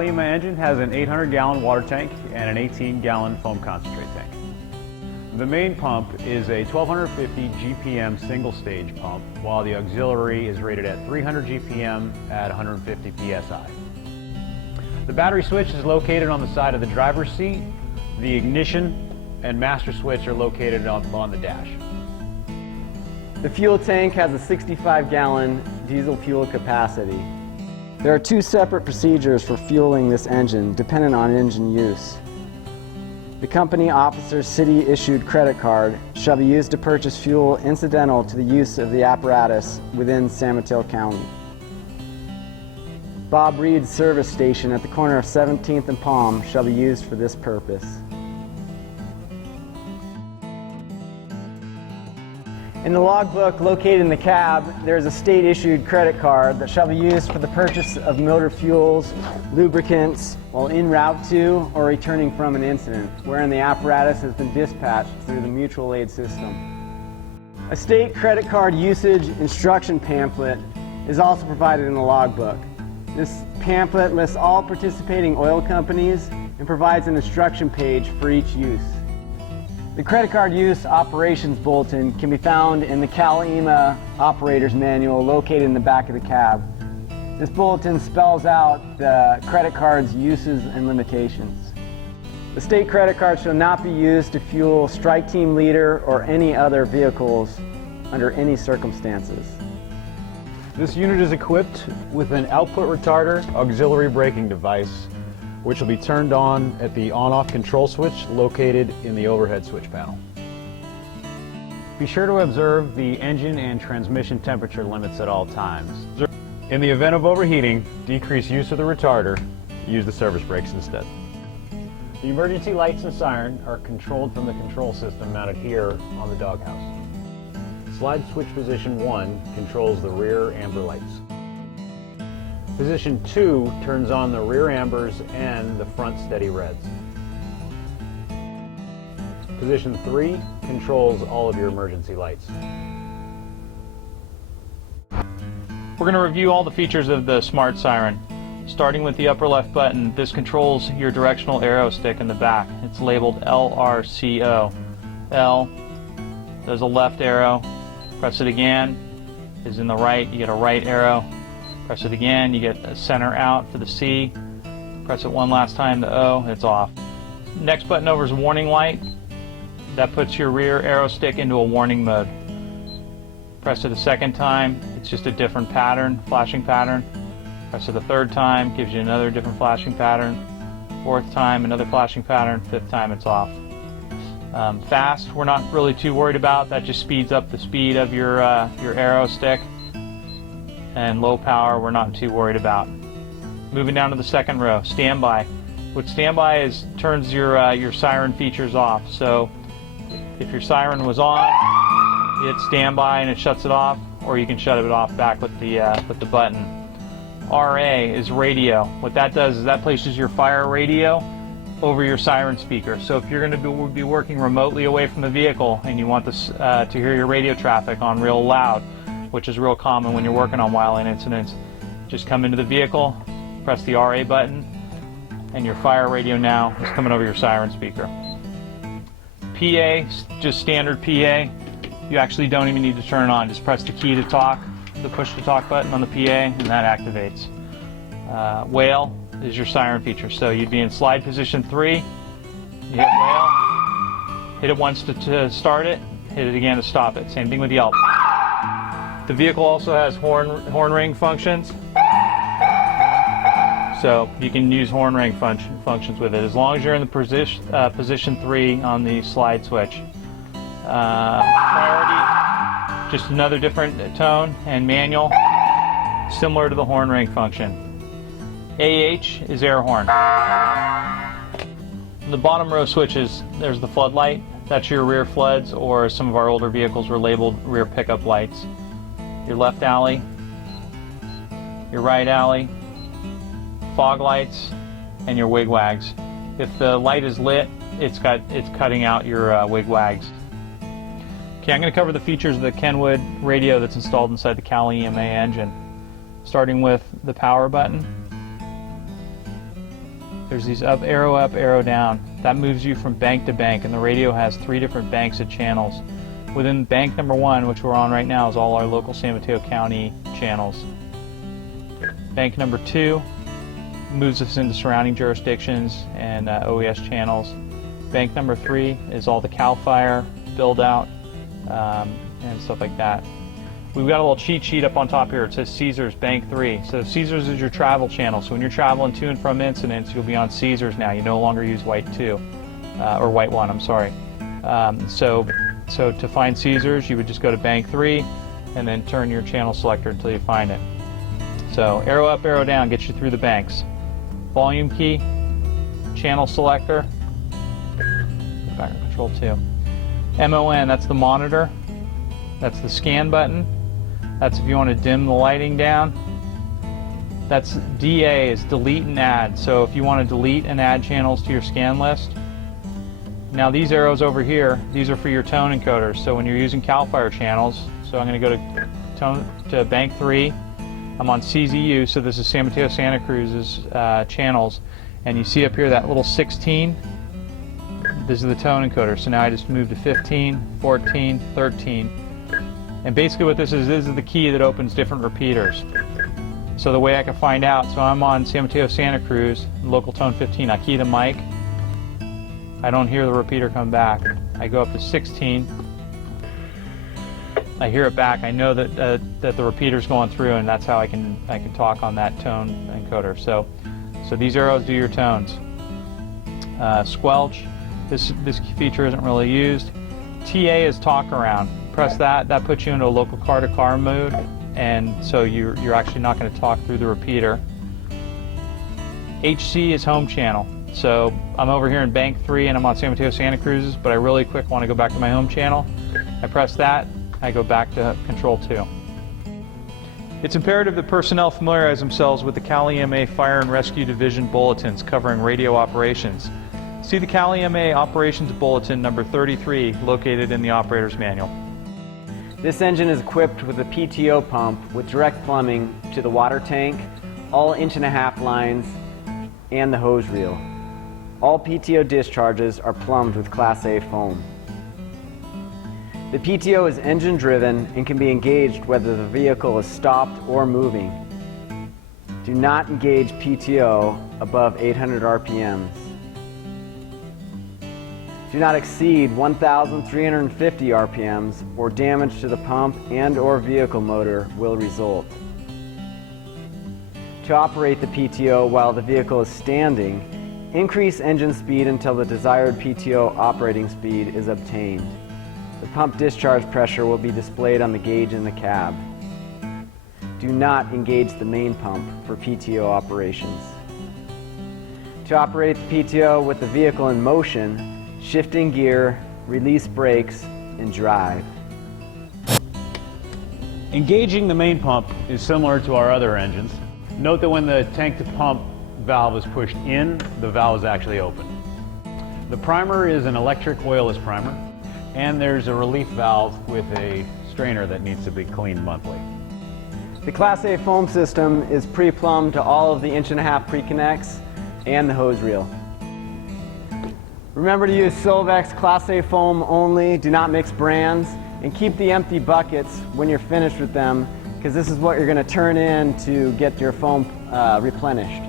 Cal-EMA engine has an 800-gallon water tank and an 18-gallon foam concentrate tank. The main pump is a 1250 GPM single-stage pump, while the auxiliary is rated at 300 GPM at 150 PSI. The battery switch is located on the side of the driver's seat. The ignition and master switch are located on the dash. The fuel tank has a 65-gallon diesel fuel capacity. There are two separate procedures for fueling this engine, dependent on engine use. The company officer's city-issued credit card shall be used to purchase fuel incidental to the use of the apparatus within San Mateo County. Bob Reed's service station at the corner of 17th and Palm shall be used for this purpose. In the logbook located in the cab, there is a state-issued credit card that shall be used for the purchase of motor fuels, lubricants, while en route to or returning from an incident, wherein the apparatus has been dispatched through the mutual aid system. A state credit card usage instruction pamphlet is also provided in the logbook. This pamphlet lists all participating oil companies and provides an instruction page for each use. The credit card use operations bulletin can be found in the Cal-EMA operator's manual located in the back of the cab. This bulletin spells out the credit card's uses and limitations. The state credit card shall not be used to fuel strike team leader or any other vehicles under any circumstances. This unit is equipped with an output retarder auxiliary braking device, which will be turned on at the on-off control switch located in the overhead switch panel. Be sure to observe the engine and transmission temperature limits at all times. In the event of overheating, decrease use of the retarder. Use the service brakes instead. The emergency lights and siren are controlled from the control system mounted here on the doghouse. Slide switch position 1 controls the rear amber lights. Position 2 turns on the rear ambers and the front steady reds. Position 3 controls all of your emergency lights. We're going to review all the features of the Smart Siren. Starting with the upper left button, this controls your directional arrow stick in the back. It's labeled LRCO. L does a left arrow, press it again, is in the right, you get a right arrow. Press it again, you get a center out for the C. Press it one last time, the O, it's off. Next button over is warning light. That puts your rear arrow stick into a warning mode. Press it a second time, it's just a different pattern, flashing pattern. Press it a third time, gives you another different flashing pattern. Fourth time, another flashing pattern. Fifth time, it's off. Fast, we're not really too worried about. That just speeds up the speed of your arrow stick. And low power, we're not too worried about. Moving down to the second row, standby. What standby is turns your siren features off. So if your siren was on, you hit standby and it shuts it off, or you can shut it off back with the button. RA is radio. What that does is that places your fire radio over your siren speaker. So if you're going to be working remotely away from the vehicle and you want this to hear your radio traffic on real loud, which is real common when you're working on wildland incidents, just come into the vehicle, press the RA button, and your fire radio now is coming over your siren speaker. PA, just standard PA. You actually don't even need to turn it on. Just press the key to talk, the push to talk button on the PA, and that activates. Wail is your siren feature. So you'd be in slide position 3, you hit wail, hit it once to start it, hit it again to stop it. Same thing with yelp. The vehicle also has horn ring functions, so you can use horn ring functions with it as long as you're in the position 3 on the slide switch. Priority, just another different tone, and manual, similar to the horn ring function. AH is air horn. The bottom row switches, there's the floodlight. That's your rear floods, or some of our older vehicles were labeled rear pickup lights. Your left alley, your right alley, fog lights, and your wigwags. If the light is lit, it's cutting out your wigwags. Okay, I'm going to cover the features of the Kenwood radio that's installed inside the Cal-EMA engine. Starting with the power button. There's these up, arrow down. That moves you from bank to bank, and the radio has 3 different banks of channels. Within bank number 1, which we're on right now, is all our local San Mateo County channels. Bank number 2 moves us into surrounding jurisdictions and OES channels. Bank number 3 is all the CAL FIRE build out and stuff like that. We've got a little cheat sheet up on top here. It says Caesars Bank 3. So Caesars is your travel channel. So when you're traveling to and from incidents, you'll be on Caesars now. You no longer use White 2, or White 1, I'm sorry. So to find Caesars, you would just go to Bank 3 and then turn your channel selector until you find it. So arrow up, arrow down gets you through the banks. Volume key, channel selector, back to control 2. MON, that's the monitor. That's the scan button. That's if you want to dim the lighting down. That's DA, is delete and add. So if you want to delete and add channels to your scan list. Now these arrows over here, these are for your tone encoders. So when you're using CAL FIRE channels, so I'm going to go to Bank 3. I'm on CZU, so this is San Mateo Santa Cruz's channels. And you see up here that little 16? This is the tone encoder. So now I just move to 15, 14, 13. And basically what this is the key that opens different repeaters. So the way I can find out, so I'm on San Mateo Santa Cruz, local tone 15. I key the mic. I don't hear the repeater come back. I go up to 16. I hear it back. I know that that the repeater's going through, and that's how I can talk on that tone encoder. So these arrows do your tones. Squelch. This feature isn't really used. TA is talk around. Press that puts you into a local car-to-car mode, and so you're actually not going to talk through the repeater. HC is home channel. So I'm over here in Bank 3 and I'm on San Mateo Santa Cruz, but I really quick want to go back to my home channel. I press that, I go back to control 2. It's imperative that personnel familiarize themselves with the Cal EMA Fire and Rescue Division bulletins covering radio operations. See the Cal EMA Operations Bulletin number 33 located in the operator's manual. This engine is equipped with a PTO pump with direct plumbing to the water tank, all 1.5-inch lines, and the hose reel. All PTO discharges are plumbed with Class A foam. The PTO is engine driven and can be engaged whether the vehicle is stopped or moving. Do not engage PTO above 800 RPMs. Do not exceed 1,350 RPMs or damage to the pump and or vehicle motor will result. To operate the PTO while the vehicle is standing, increase engine speed until the desired PTO operating speed is obtained. The pump discharge pressure will be displayed on the gauge in the cab. Do not engage the main pump for PTO operations. To operate the PTO with the vehicle in motion, shifting gear, release brakes, and drive. Engaging the main pump is similar to our other engines. Note that when the tank to pump valve is pushed in, the valve is actually open. The primer is an electric oilless primer, and there's a relief valve with a strainer that needs to be cleaned monthly. The Class A foam system is pre-plumbed to all of the 1.5-inch pre-connects and the hose reel. Remember to use Silvex Class A foam only, do not mix brands, and keep the empty buckets when you're finished with them, because this is what you're going to turn in to get your foam replenished.